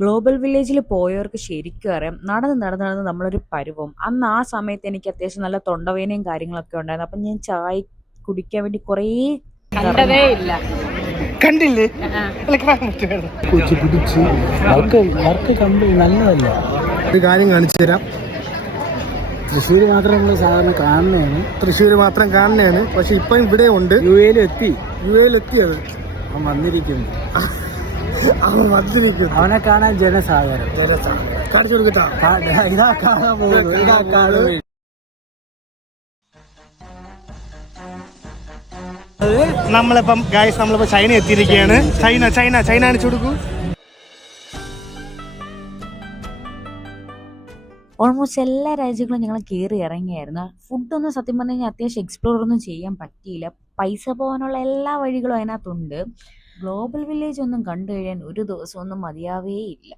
Global വില്ലേജിൽ പോയവർക്ക് ശരിക്കും അറിയാം, നടന്ന് നടന്ന് നടന്ന് നമ്മളൊരു പരുവം. അന്ന് ആ സമയത്ത് എനിക്ക് അത്യാവശ്യം നല്ല തൊണ്ടവേനയും കാര്യങ്ങളൊക്കെ ഉണ്ടായിരുന്നു. അപ്പം ഞാൻ ചായ കുടിക്കാൻ വേണ്ടി കുറേ കറങ്ങി. കണ്ടില്ലേ? നല്ലതല്ല. ഒരു കാര്യം കാണിച്ചു തരാം. തൃശ്ശൂർ മാത്രം നമ്മൾ സാധാരണ കാണുന്നതാണ്. തൃശ്ശൂർ മാത്രം കാണുന്നതാണ്. പക്ഷെ ഇപ്പം ഇവിടെ ഉണ്ട്. യു എത്തി. എത്തിയത് അവൻ വന്നിരിക്കുന്നു. അവൻ വന്നിരിക്കുന്നു. അവനെ കാണാൻ ജനസാഗരം. കാണിച്ചു കൊടുക്കട്ടാ. ഇതാ കാണാൻ പോകുന്നു. ഇതാ കാണുന്നു. നമ്മളിപ്പം ചൈന എത്തിയിരിക്കുകയാണ്. ചൈന കാണിച്ചു കൊടുക്കൂ. ഓൾമോസ്റ്റ് എല്ലാ രാജ്യങ്ങളും ഞങ്ങൾ കയറി ഇറങ്ങിയായിരുന്നു. ഫുഡൊന്നും സത്യം പറഞ്ഞു കഴിഞ്ഞാൽ അത്യാവശ്യം എക്സ്പ്ലോർ ഒന്നും ചെയ്യാൻ പറ്റിയില്ല. പൈസ പോകാനുള്ള എല്ലാ വഴികളും അതിനകത്തുണ്ട്. ഗ്ലോബൽ വില്ലേജ് ഒന്നും കണ്ടു കഴിയാൻ ഒരു ദിവസമൊന്നും മതിയാവേ ഇല്ല.